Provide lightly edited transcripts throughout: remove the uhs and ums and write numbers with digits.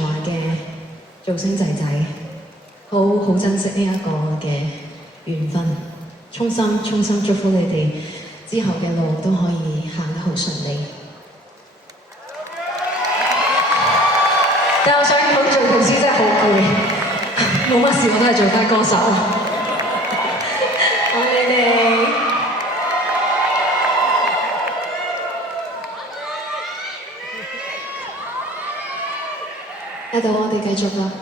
華嘅造星仔仔，好珍惜呢一個嘅緣分，衷心祝福你哋之後嘅路都可以行得好順利。但我想講做導師真係好攰，冇乜事我都係做翻歌手。好你哋。喺度，我哋繼續啦。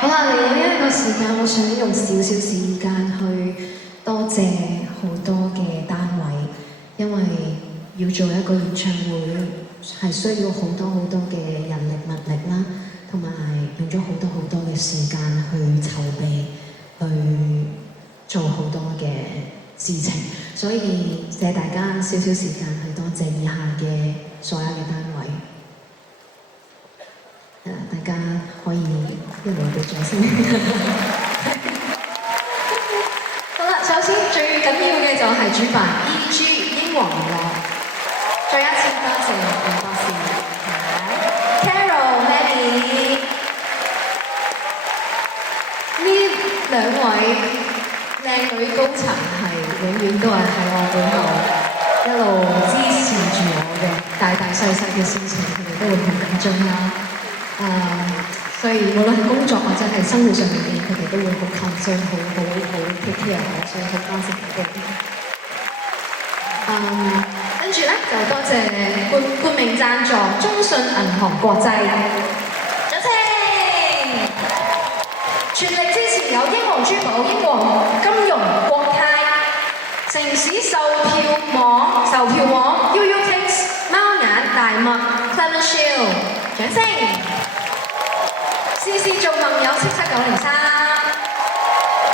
好啦，嚟到呢一個時間，我想用少少時間去多謝好多嘅單位，因為要做一個演唱會係需要好多嘅人力物力啦，同埋用咗好多嘅時間去籌備，去做好多嘅事情，所以借大家少少時間去多謝以下嘅所有嘅單位。大家可以一路俾掌聲。好啦，首先最緊要嘅就係主辦 EG 英皇娛樂，再一次多謝黃博士。高層係永遠都係喺我背後一路支持住我嘅，大大細細嘅事情佢哋都會好緊張啦。所以無論係工作或者係生活上面嘅嘢，佢哋都會好 concern，好 take care 我，所以好多謝佢哋。跟住咧就多謝冠名贊助中信銀行國際，掌聲！全力支持有英皇珠寶、英皇金融、國泰、城市售票網、UUTix、貓眼、大麥、Clement Shield， 掌聲！事事做夢有77903，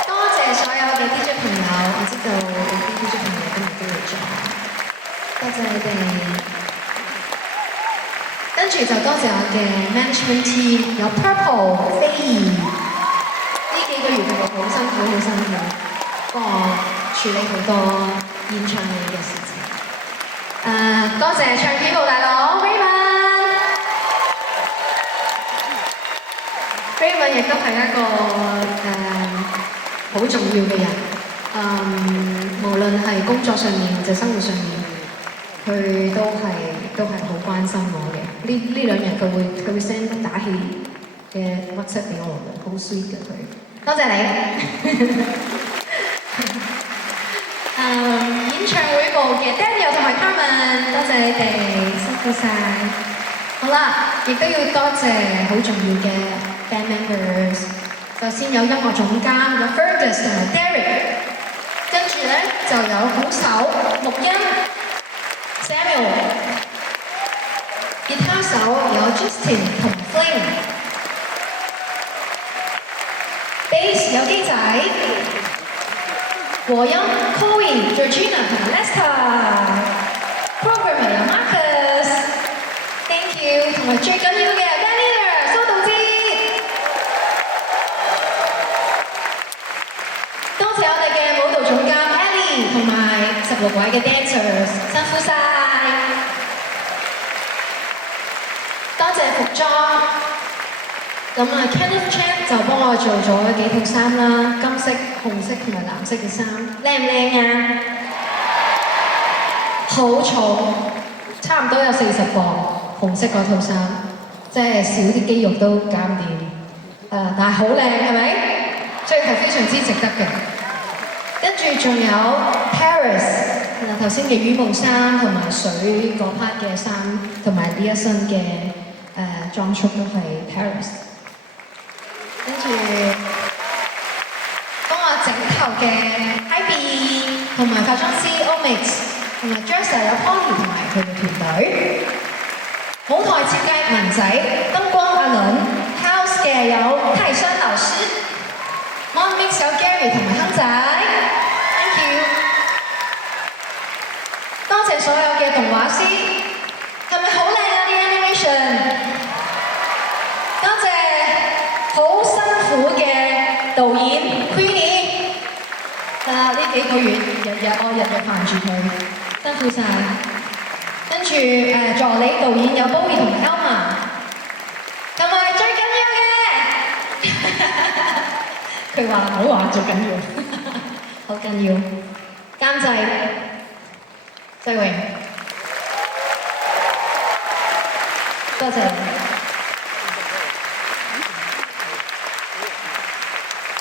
多謝所有嘅 DJ 朋友，我知道有啲 DJ 朋友今日都嚟咗，多謝你哋。跟住就多謝我嘅 management team， 有 Purple、飛兒，呢幾個月佢哋好辛苦，幫我處理好多演唱會嘅事情。多謝唱片部大佬 Raymond 亦都係一個好重要嘅人，無論係工作上面或者生活上面，佢都係好關心我嘅。呢兩日佢會 send 打氣嘅 WhatsApp 俾我嘅，好 sweet 嘅佢。多謝你。演唱會部嘅 Daniel 同埋 Carmen， 多謝你哋，辛苦晒。好啦，亦都要多謝好重要嘅band members， 首先有音樂總監有 Fergus 同埋 Derek， 跟住咧就有鼓手錄音 Samuel， 吉他手有 Justin 同 Flynn， Bass 有機仔，和音 Chloe、Georgina 同埋 Lester，Programmer 有 Marcus，Thank you， 同埋最緊要嘅 Band蘇道之。多謝我哋嘅舞蹈總監 Ellie 同埋16位嘅 dancers， 辛苦晒。多謝服裝，Kenneth Chan 就幫我做咗幾套衫啦，金色、紅色同埋藍色嘅衫，靚唔靚啊？好重，差唔多有40磅，紅色嗰套衫，即係少啲肌肉都搞唔掂。但係好靚係咪？所以係非常之值得嘅。跟住仲有 Paris， 頭先嘅羽毛衫同埋水嗰 part 嘅衫，同埋呢一身嘅裝束都係 Paris。跟住幫我整頭嘅 Ivy 同埋化妝師 Omix， 同埋 Dresser 有 Polly 同埋佢嘅團隊。舞台設計文仔，燈光阿倫 ，House 嘅有泰山老師 ，Mon Mix 有 Gary 同埋亨仔 ，Thank you。多謝所有嘅動畫師，係咪好靚啊啲 animation？ 多謝好辛苦嘅導演 Queenie， 呢幾個月我日日煩住佢，辛苦晒。跟住助理導演有 Bowie 同埋 Elma， 同埋最緊要嘅，佢話唔好話最緊要，好緊要。監製世榮，多謝你。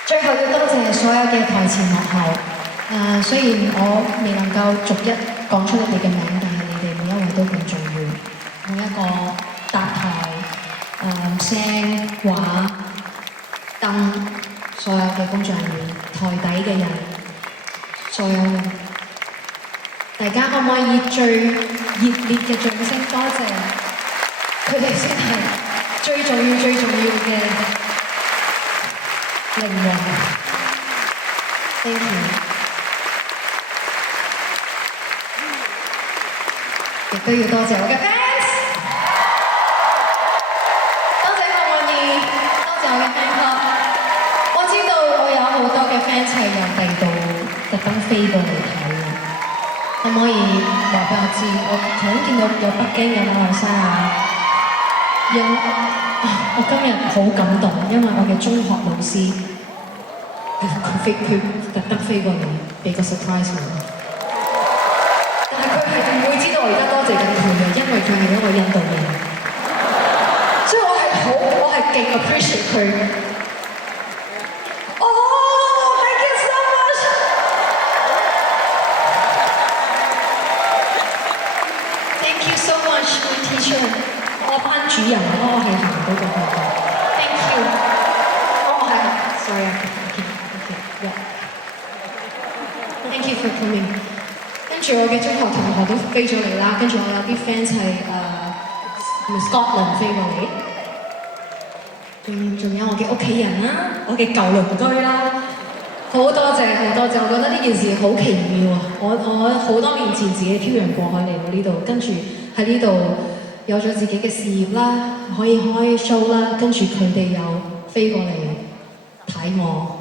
最後要多謝所有嘅台前幕後，雖然我未能夠逐一講出你哋嘅名，但係你哋每一位都咁重要。每一個搭台、聲、畫、燈，所有嘅工作人員、台底嘅人，所有人，大家可唔可以最熱烈嘅掌聲多謝佢哋先係最重要嘅靈魂。Thank you。亦都要多謝我嘅 fans， 多謝何韻怡，多謝我嘅 fan club。我知道我有好多嘅 fans 係由第二度特登飛過嚟睇嘅，可唔可以話俾我知？我頭先見到有北京、有馬來西亞，我今日好感動，因為我嘅中學老師佢特登飛過嚟俾個 surprise 我，但係佢係唔會知道我而家多謝緊佢嘅，因為佢係一個印度人，所以我係勁 appreciate 佢。我班主任，我係行嗰個學校。Thank you。我係 sorry 啊，Thank you for coming。跟住我嘅中學同學都飛咗嚟啦，跟住我有啲 fans 係Scotland 飛過嚟，仲有我嘅屋企人啦，我嘅舊鄰居啦，好多謝好多謝，我覺得呢件事好奇妙啊！我好多年前自己漂洋過海嚟到呢度，跟住喺呢度有咗自己嘅事業啦，可以開 show 啦，跟住佢哋又飛過嚟睇我。